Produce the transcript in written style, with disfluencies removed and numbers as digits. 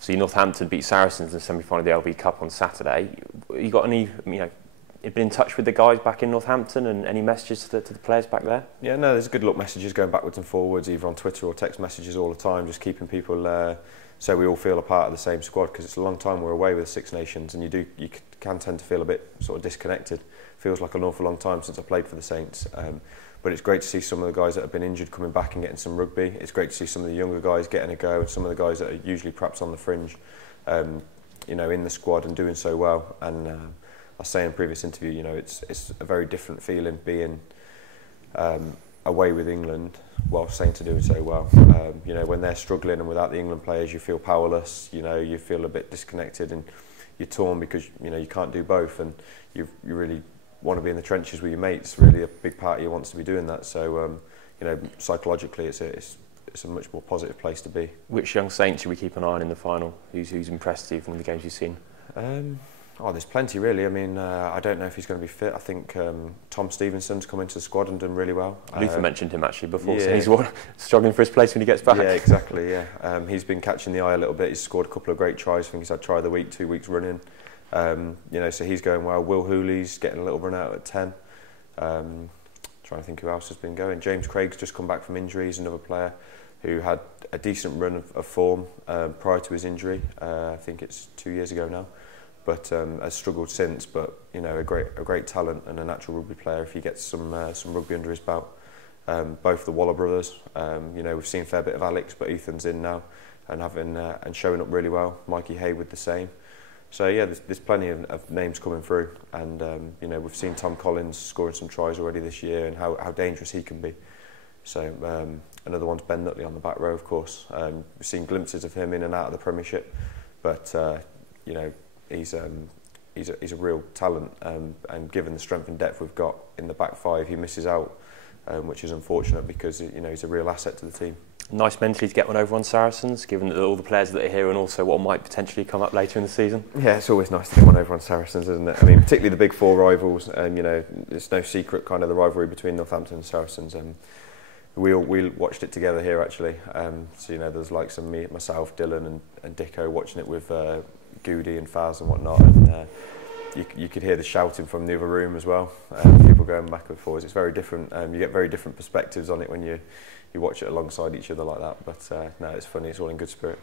See, Northampton beat Saracens in the semi-final of the LV Cup on Saturday. You got any, you've been in touch with the guys back in Northampton, and any messages to the players back there? Yeah, no, there's good luck messages going backwards and forwards, either on Twitter or text messages all the time, just keeping people so we all feel a part of the same squad, because it's a long time we're away with the Six Nations, and you can tend to feel a bit sort of disconnected. Feels like an awful long time since I played for the Saints. But it's great to see some of the guys that have been injured coming back and getting some rugby. It's great to see some of the younger guys getting a go, and some of the guys that are usually perhaps on the fringe, in the squad and doing so well. And I was saying in a previous interview, it's a very different feeling being away with England while Saints are doing so well. When they're struggling and without the England players, you feel powerless. You feel a bit disconnected, and you're torn because you can't do both, and you really want to be in the trenches with your mates. Really, a big part of you wants to be doing that. So, psychologically, it's a much more positive place to be. Which young Saint should we keep an eye on in the final? Who's impressed you from the games you've seen? There's plenty really. I don't know if he's going to be fit. I think Tom Stevenson's come into the squad and done really well. Luther mentioned him actually before, yeah. So he's struggling for his place when he gets back. Yeah, exactly. Yeah, he's been catching the eye a little bit. He's scored a couple of great tries. I think he's had try of the week 2 weeks running. So he's going well. Will Hooley's getting a little run out at 10. Trying to think who else has been going. James Craig's just come back from injury. He's another player who had a decent run of form prior to his injury. I think it's 2 years ago now, but has struggled since. But a great talent and a natural rugby player if he gets some rugby under his belt. Both the Waller brothers. We've seen a fair bit of Alex, but Ethan's in now and showing up really well. Mikey Haywood the same. So yeah, there's plenty of names coming through, and we've seen Tom Collins scoring some tries already this year, and how dangerous he can be. So another one's Ben Nutley on the back row, of course. We've seen glimpses of him in and out of the Premiership, but he's a real talent, and given the strength and depth we've got in the back five, he misses out, which is unfortunate because he's a real asset to the team. Nice mentally to get one over on Saracens, given all the players that are here and also what might potentially come up later in the season. Yeah, it's always nice to get one over on Saracens, isn't it? Particularly the big four rivals. It's no secret kind of the rivalry between Northampton and Saracens. We watched it together here actually. There's likes of me, myself, Dylan, and Dicko watching it with Goody and Faz and whatnot. And you could hear the shouting from the other room as well. People going back and forwards. It's very different. You get very different perspectives on it when you watch it alongside each other like that. But no, it's funny. It's all in good spirit.